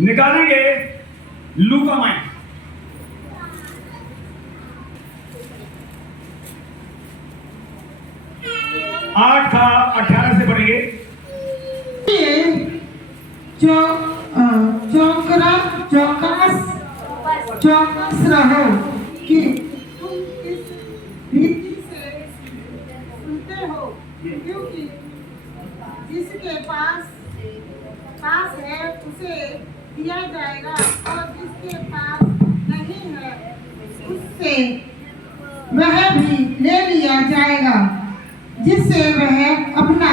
निकालेंगे लू का माइंड। 8 का 18 से पढ़ेंगे। चौकस रहो कि तुम इस रीति से सुनते हो, क्योंकि जिसके पास है उसे दिया जाएगा और जिसके पास नहीं है उससे वह भी ले लिया जाएगा जिससे वह अपना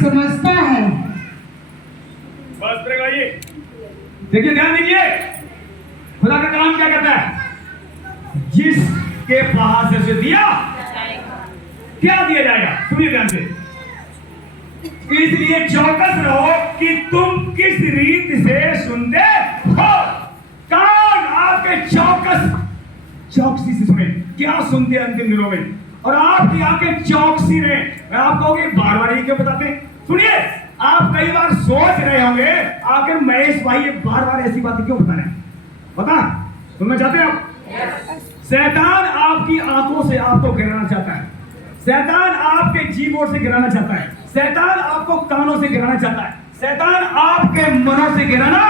समझता है। बस ये देखिए, ध्यान दीजिए, खुदा का कलाम क्या कहता है? जिसके पास है उसे दिया क्या दिया जाएगा? सुनिए ध्यान से। इसलिए चौकस रहो कि तुम किस रीत से सुनते हो। कान आपके चौकसी से सुने। क्या सुनते हैं अंतिम दिनों में? और आपकी आंखें चौकसी रहे। मैं आप कहोगे बार बार ये क्यों बताते हैं? सुनिए, आप कई बार सोच रहे होंगे आखिर महेश भाई ये बार बार ऐसी बातें क्यों बता रहे हैं? पता सुनना चाहते हैं आप? शैतान आपकी आंखों से आपको गिराना चाहता है। शैतान आपके जीवों से गिराना चाहता है। शैतान आपको कानों से गिराना चाहता है। शैतान आपके मनों से गिराना।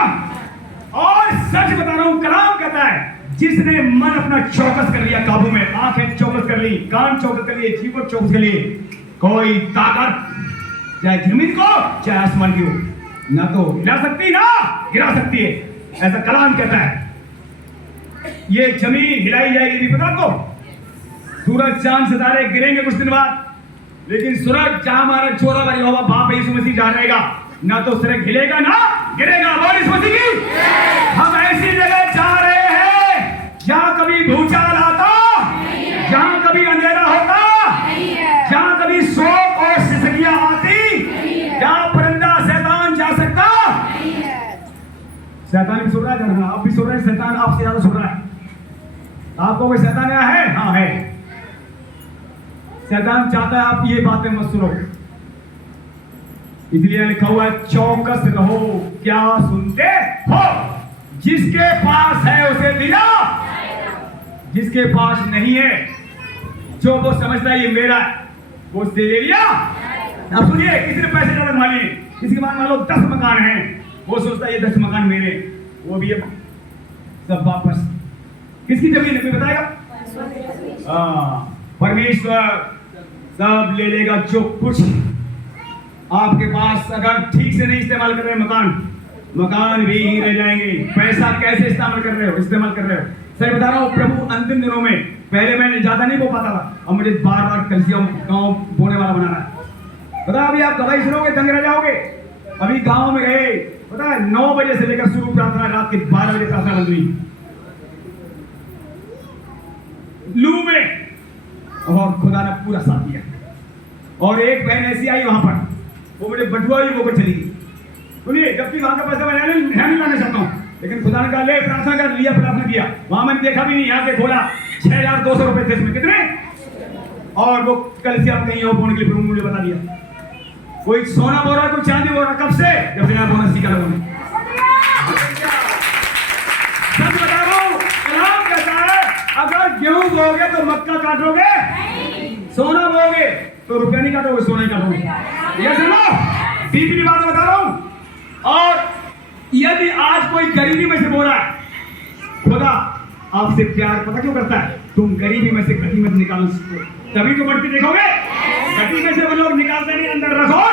और सच बता रहा हूं, कलाम कहता है जिसने मन अपना चौकस कर लिया काबू में, आंखें चौकस कर ली, कान चौकस कर लिए, जीवन चौकस कर लिए, कोई ताकत चाहे जमीन को चाहे आसमान की हो ना तो हिला सकती ना गिरा सकती है। ऐसा कलाम कहता है। ये जमीन हिलाई जाएगी नहीं, पता आपको? सूरज चांद सितारे गिरेंगे कुछ दिन बाद, लेकिन सूरज जहां हमारा छोरा भाई होगा बाप यीशु मसीह जहां रहेगा, ना तो सूरज हिलेगा ना गिरेगा। बोल यीशु मसीह की। हम ऐसी जगह जा रहे हैं जहां कभी भूचाल आता, जहां कभी अंधेरा होता, जहां कभी शोक और सिसकियां आती, जहां परिंदा शैतान जा सकता। शैतान भी सुन रहा है, आप भी सुन रहे हैं, शैतान आपसे ज्यादा सुन रहा है। आपको कोई शैतान यहाँ है? हाँ है। शैतान चाहता है आप ये बातें मत सुनो, इसलिए लिखा हुआ है चौकस रहो क्या सुनते हो। जिसके पास है उसे दिया, जिसके पास नहीं है, जो वो समझता है ये मेरा है, वो उससे ले लिया। अब सुनिए, किसी ने पैसे ज्यादा कमा लिए, किसी के पास मान लो 10 मकान हैं, वो सोचता है ये 10 मकान मेरे, वो भी सब वापस। किसकी जमीन है कोई बताएगा? परमेश्वर सब ले लेगा जो कुछ आपके पास अगर ठीक से नहीं इस्तेमाल कर रहे मकान भी रह जाएंगे। पैसा कैसे इस्तेमाल कर रहे हो? सही बता रहा हूँ, प्रभु अंतिम दिनों में, पहले मैंने ज्यादा नहीं बो पाता था, अब मुझे बार बार कलसियों गाँव बोने वाला बना रहा है। पता अभी आप गवाही सुनोगे दंग रह जाओगे। अभी गाँव में गए, पता है 9 बजे से लेकर शुरू प्रार्थना, रात के 12 बजे प्रार्थना बंद हुई लू में, और खुदा ने पूरा साथ दिया। और एक बहन ऐसी आई वहां पर, वो मुझे बटुआ ही वो चली गई। सुनिए, जबकि वहां का पैसा मैं नहीं लाना चाहता हूं, लेकिन खुदा ने कहा ले प्रार्थना कर लिया, प्रार्थना किया। वहां मैंने देखा भी नहीं, यहाँ पे खोला 6200 रुपए थे इसमें। कितने? और वो कल से आप कहीं और बोने के लिए मुझे बता दिया। कोई सोना बोल रहा है, कोई चांदी बोल रहा। कब से? जब से आप बोनस सीखा लोगों ने। सब बता रहा हूं, कलाम कहता है अगर गेहूं बोगे तो मक्का काटोगे, सोना बोगे तो रुपया नहीं काटोगे, सोना ही काटोगे। ये सुनो, सीधी बात बता रहा हूं। और यदि आज कोई गरीबी में से बोल रहा है, खुदा आपसे प्यार पता क्यों करता है? तुम गरीबी में से गनीमत निकालो, तभी तो बढ़ती देखोगे। गरीबी में से वो लोग निकालते नहीं, अंदर रखो।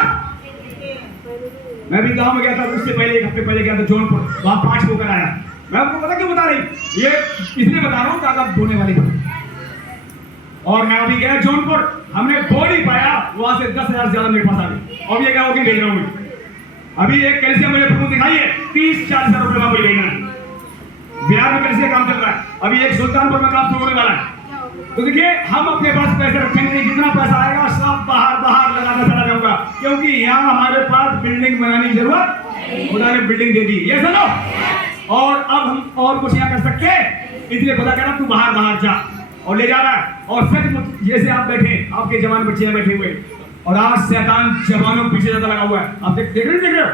मैं भी गांव में गया था, उससे पहले 1 हफ्ते पहले गया था जौनपुर, वहां 5 होकर आया। मैं आपको पता क्यों बता रही, ये इसलिए बता रहा हूं ताकि आप बोने वाले बने। और मैं अभी गया जौनपुर, हमने बो नहीं पाया, वहां से 10,000 ज्यादा मेरे पास आ गए। और ये क्या होगी भेज रहा हूं मैं। अभी एक कैल्शियम मुझे प्रभु दिखाई है, 30-40 हजार रुपए में कोई भेजना है। बिहार में कैल्शियम काम चल रहा है, अभी एक सुल्तानपुर में काम शुरू होने वाला है। तो देखिए, हम अपने पास पैसे रखेंगे नहीं, जितना पैसा आएगा सब बाहर लगाना चला जाऊंगा, क्योंकि यहाँ हमारे पास बिल्डिंग बनाने की जरूरत, खुदा ने बिल्डिंग दे दी। ये सुनो, और अब हम और कुछ यहाँ कर सकते, इसलिए खुदा कह रहा तू बाहर जा, और ले जा रहा है। और सच जैसे आप बैठे, आपके जवान बच्चे बैठे हुए, और आज शैतान जवानों पीछे ज्यादा लगा हुआ है। आप देख रहे हो?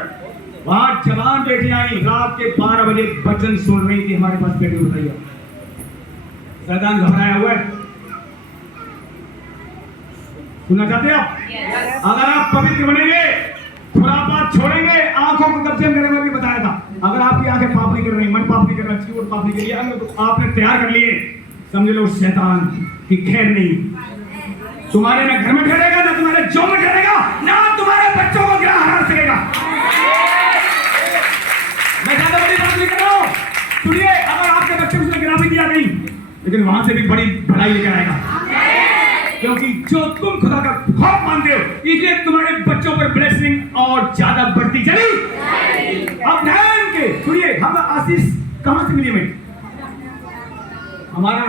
वहां जवान बेटियां आई, रात के 12 बजे वचन सुन रही थी, हमारे पास बेटी उठ रही है। शैतान घबराया हुआ है। सुनना चाहते हैं आप? अगर आप पवित्र बनेंगे, खुरापात छोड़ेंगे, आंखों को कब्जे में करने भी बताया था, अगर आपकी आंखें पाप नहीं कर रही, मन पाप नहीं कर रहा, चूर पाप नहीं कर रही, अगर तो आपने तैयार कर लिए, समझ लो शैतान की खैर नहीं। तुम्हारे ना घर में ठहरेगा, ना तुम्हारे जो में ठहरेगा, ना तुम्हारे बच्चों को गिरा हरा सकेगा। मैं ज्यादा बड़ी बात नहीं कर रहा हूं। सुनिए, अगर आपके बच्चे को गिरा भी दिया नहीं, लेकिन वहां से भी बड़ी भलाई लेकर आएगा, क्योंकि जो तुम खुदा का खौफ मानते हो, इसलिए तुम्हारे बच्चों पर ब्लेसिंग और ज्यादा बढ़ती चली। अब ध्यान के सुनिए, हम आशीष कहां से मिली हमें? हमारा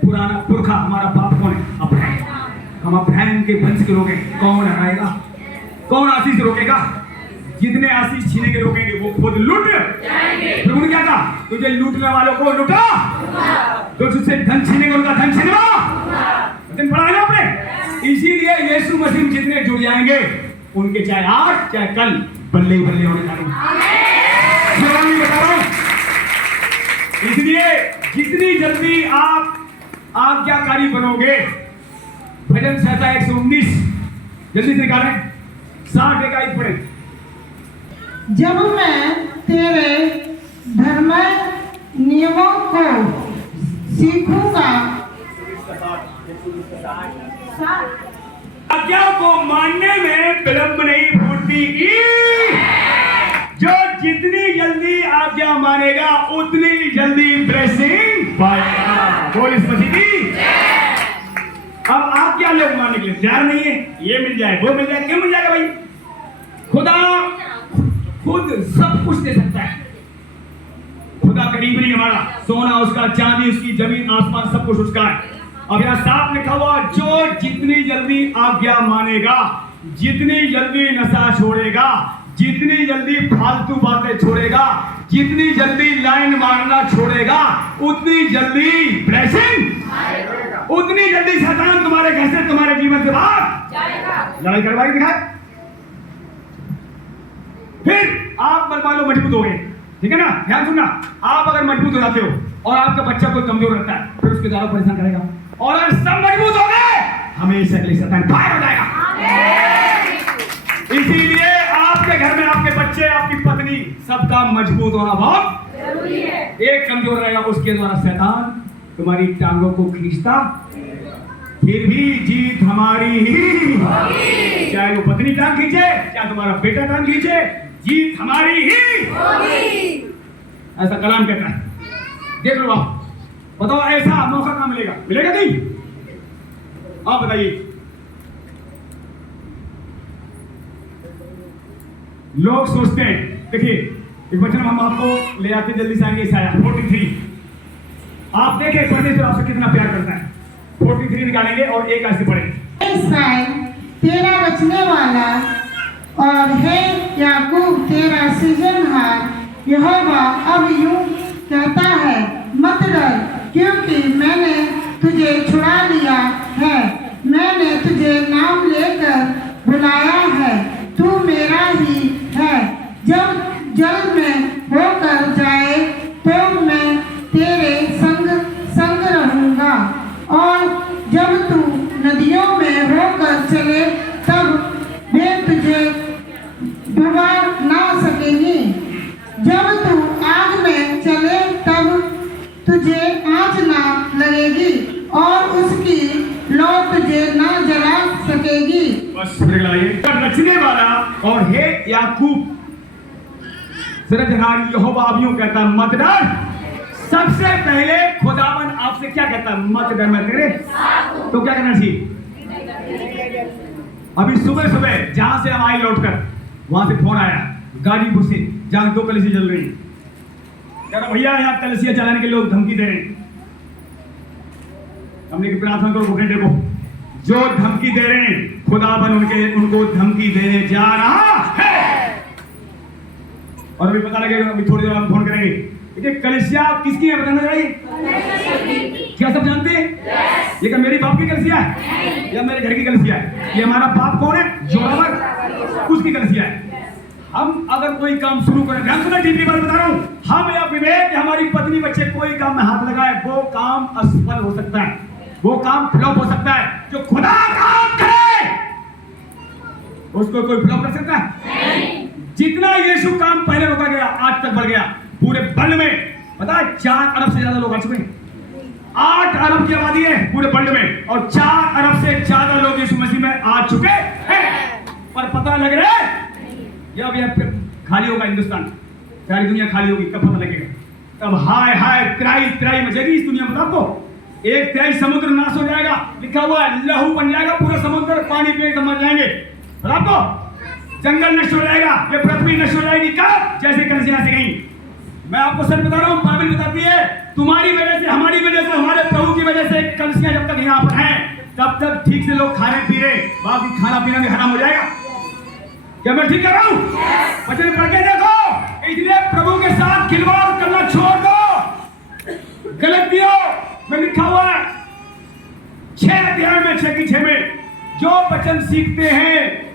पुराना पुरखा, हमारा बाप कौन है? अब्राहम। हम अब्राहम के वंश के लोग हैं। कौन हराएगा? कौन आशीष रोकेगा? जितने आशीष छीनेंगे रोकेंगे, वो खुद लूट जाएंगे। प्रभु ने क्या कहा? तुझे लूटने वालों को लूटा, तो तुझसे धन छीनेंगे उनका धन छीनवा। दिन पढ़ा है ना आपने? इसीलिए यीशु मसीह जितने जुड़ जाएंगे, उनके चाहे आज चाहे कल बल्ले ही बल्ले होने जाएंगे। बता रहा हूं, इसलिए जितनी जल्दी आप आज्ञाकारी बनोगे, भजन संहिता 119 जल्दी से निकालें, 60 एकाई पढ़े। जब मैं तेरे धर्म नियमों को सीखूंगा, आज्ञा को मानने में विलंब नहीं फूटती। जो जितनी जल्दी आज्ञा मानेगा, उतनी जल्दी ब्लेसिंग पाएगा। बोल इस मसीह की। अब आज्ञा लोग मानने के लिए तैयार नहीं है। ये मिल जाए, वो मिल जाए, क्यों मिल जाएगा भाई? खुदा खुद सब कुछ दे सकता है। खुदा करीब नहीं हमारा, सोना उसका, चांदी उसकी, जमीन आसमान सब कुछ उसका है। अब यहां साफ लिखा हुआ, जो जितनी जल्दी आज्ञा मानेगा, जितनी जल्दी नशा छोड़ेगा, जितनी जल्दी फालतू बातें छोड़ेगा, जितनी जल्दी लाइन मारना छोड़ेगा, उतनी जल्दी ब्लेसिंग, उतनी जल्दी शैतान तुम्हारे घर से, तुम्हारे जीवन से भाग जाएगा। लड़ाई करवाई दिखाए, फिर आप मान लो मजबूत हो गए, ठीक है ना? ध्यान सुनना, आप अगर मजबूत हो जाते हो और आपका बच्चा कोई कमजोर रहता है, फिर उसके द्वारा परेशान करेगा। और अगर सब मजबूत हो गए, हमेशा के लिए शैतान फायर हो जाएगा। इसीलिए आपके घर में आपके बच्चे, आपकी पत्नी, सबका मजबूत होना बहुत जरूरी है। एक कमजोर रहेगा, उसके द्वारा शैतान तुम्हारी टांगों को खींचता, फिर भी जीत हमारी ही होगी। चाहे वो पत्नी टांग खींचे, चाहे तुम्हारा बेटा टांग खींचे, जीत हमारी ही होगी। ऐसा कलाम कहता है। देख लो आप, बताओ ऐसा मौका कहां मिलेगा? मिलेगा नहीं? आप बताइए। लोग सोचते हैं, देखिए एक वचन हम आपको ले आते जल्दी से आएंगे, ईसाया 43। आप देखें परमेश्वर आपसे कितना प्यार करता है। 43 निकालेंगे और एक ऐसे पढ़ेंगे। इस्राएल तेरा बचने वाला और हे याकूब तेरा सृजनहार यहोवा अब यूं कहता है, मत डर, क्योंकि मैंने तुझे छुड़ा लिया है, मैंने तुझे नाम लेकर बुलाया है, तू मेरा ही है। जब जल में होकर जाए तो मैं तेरे संग संग रहूंगा, और जब तू नदियों में होकर चले तब वे तुझे डुबा ना सकेंगी। जब तू आग में चले तब तुझे आँच ना लगेगी, और उसकी लौ तुझे ना जला सकेगी। बस बचने वाला और हे याकूब सृजनहार यहोवा अब यूं कहता, मत डर। सबसे पहले खुदावन आपसे क्या कहता? मत डर, मैं तेरे। तो क्या करना चाहिए? अभी सुबह सुबह जहां से हम आए लौटकर, वहां से फोन आया गाजीपुर से, जहां 2 कलसियां चल रही, भैया यहाँ कलसियां चलाने के लोग धमकी दे रहे हैं। हमने की प्रार्थना करो, घुटने टेको। जो धमकी दे रहे हैं, खुदावन उनको धमकी देने जा रहा है। और अभी पता लगेगा, अभी थोड़ी देर हम फोन करेंगे। देखिए कलसिया किसकी है बताना चाहिए। क्या सब जानते हैं? ये क्या मेरी बाप की कलसिया है या मेरे घर की कलसिया है? ये हमारा बाप कौन है? जोरावर, उसकी कलसिया है। हम अगर कोई काम शुरू करें, ध्यान सुना, तीसरी बात बता रहा हूं, हम या विवेक या हमारी पत्नी बच्चे कोई काम में हाथ लगाए, वो काम असफल हो सकता है, वो काम फ्लॉप हो सकता है। जो खुदा काम करे उसको कोई फ्लॉप कर सकता है? जितना यीशु काम पहले रोका गया आज तक बढ़ गया। पूरे वर्ल्ड में पता है 4 अरब से ज्यादा लोग आ चुके हैं। 8 अरब की आबादी है पूरे वर्ल्ड में और 4 अरब से ज्यादा लोग यीशु मसीह में आ चुके हैं। पर पता लग रहा है जब यह खाली होगा हिंदुस्तान, सारी दुनिया खाली होगी, तब पता लगेगा। तब हाय हाय त्राई त्राई मचेगी इस दुनिया में। आपको 1/3 समुद्र नाश हो जाएगा, लिखा हुआ है, लहू बन जाएगा पूरा समुद्र, पानी पीने के मर जाएंगे। और आपको जंगल नष्ट हो जाएगा, ये पृथ्वी नष्ट हो जाएगी। कब? जैसे कलिसिया से गई। मैं आपको सच बता रहा हूं, बाइबल बताती है तुम्हारी वजह से, हमारी वजह से, हमारे प्रभु की वजह से कलिसिया जब तक यहाँ पर है तब तक ठीक से लोग खा रहे पी रहे, बाकी खाना पीना भी हराम हो जाएगा। क्या मैं ठीक कर रहा हूं? वचन पढ़ के देखो। इसलिए प्रभु के साथ खिलवाड़ करना छोड़ दो। गलतियों में लिखा हुआ है 6 अध्याय में 6 की 6 में, जो वचन सीखते हैं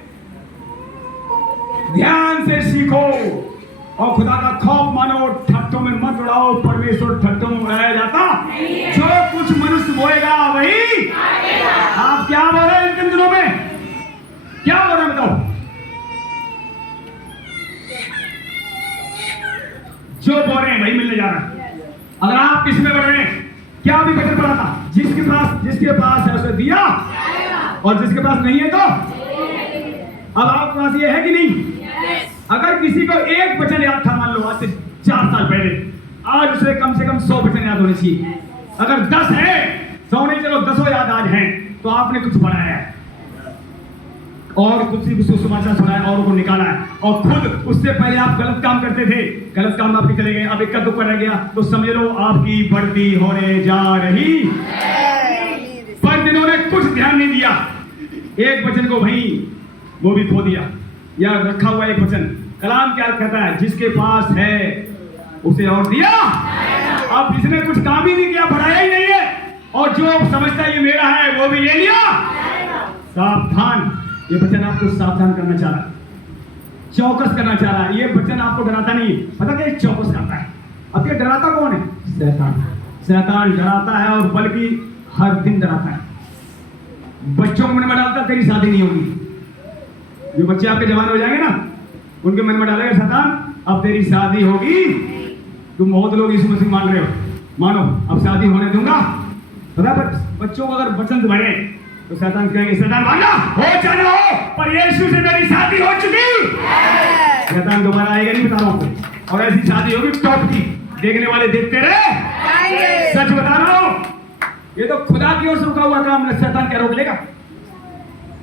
ध्यान से सीखो और खुदा का खौफ मानो, ठट्टों में मत उड़ाओ, परमेश्वर ठट्टों में उड़ाया जाता। जो कुछ मनुष्य बोएगा वही आप क्या बोल रहे हैं इन दिनों में? क्या बोल रहे हैं बताओ? जो बोल रहे हैं वही मिलने जा रहा है। अगर आप इसमें बढ़ रहे हैं, क्या अभी वचन पढ़ा था, जिसके पास है उसे दिया और जिसके पास नहीं है तो अब आपके पास ये है कि नहीं? अगर किसी को एक वचन याद था, मान लो आज से 4 साल पहले, आज उसे कम से कम 100 वचन याद होने चाहिए। अगर 10 है, 100 नहीं, चलो 10 याद आज हैं, तो आपने कुछ बढ़ाया है और कुछ सुसमाचार सुनाया और उनको निकाला है। और खुद उससे पहले आप गलत काम करते थे, गलत काम आपके चले गए, अब एक कदम पर रह गया, तो समझ लो आपकी बढ़ती होने जा रही। पर जिन्होंने कुछ ध्यान नहीं दिया, एक वचन को वहीं वो भी खो दिया। या रखा हुआ एक वचन, कलाम क्या कहता है? जिसके पास है उसे और दिया। अब जिसने कुछ काम ही नहीं किया, बढ़ाया ही नहीं है, और जो समझता है ये मेरा है वो भी ले लिया। सावधान, ये वचन आपको सावधान करना चाह रहा है, चौकस करना चाह रहा है। ये वचन आपको डराता नहीं, पता क्या चौकस करता है। अब ये डराता कौन है? शैतान। शैतान डराता है और बल्कि हर दिन डराता है। बच्चों के मन में डालता तेरी शादी नहीं होगी। जो बच्चे आपके जवान हो जाएंगे ना, उनके मन में डालेगा शैतान अब तेरी शादी होगी। तुम बहुत लोग यीशु मसीह मान रहे हो, मानो अब शादी होने दूंगा। बराबर बच्चों को अगर वचन बढ़े तो शैतान कहेंगे शैतान भागा, हो चाहे हो, पर यीशु से मेरी शादी हो चुकी। शैतान दोबारा आएगा नहीं, बता रहा हूं। और ऐसी शादी होगी टॉप की, देखने वाले देखते रहे। सच बता रहा हूं, ये तो खुदा की ओर से रुका हुआ काम, शैतान क्या रोक लेगा?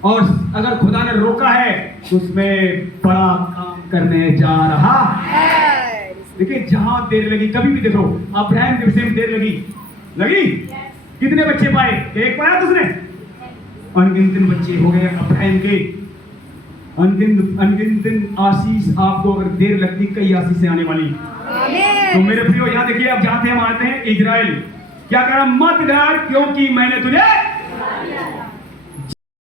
और अगर खुदा ने रोका है तो उसमें बड़ा काम करने जा रहा है। देखिए जहां देर लगी, कभी भी देखो, अब्राहम के विषय में देर लगी, कितने बच्चे पाए? एक पाया तो उसने, अनगिनत बच्चे हो गए अब्राहम के। अनगिनत आशीष आपको अगर देर लगती, कई आशीष आने वाली। तो मेरे प्रियो यहाँ देखिए, अब जाते हम आते हैं इजराइल। क्या कह रहा? मत डर क्योंकि मैंने तुझे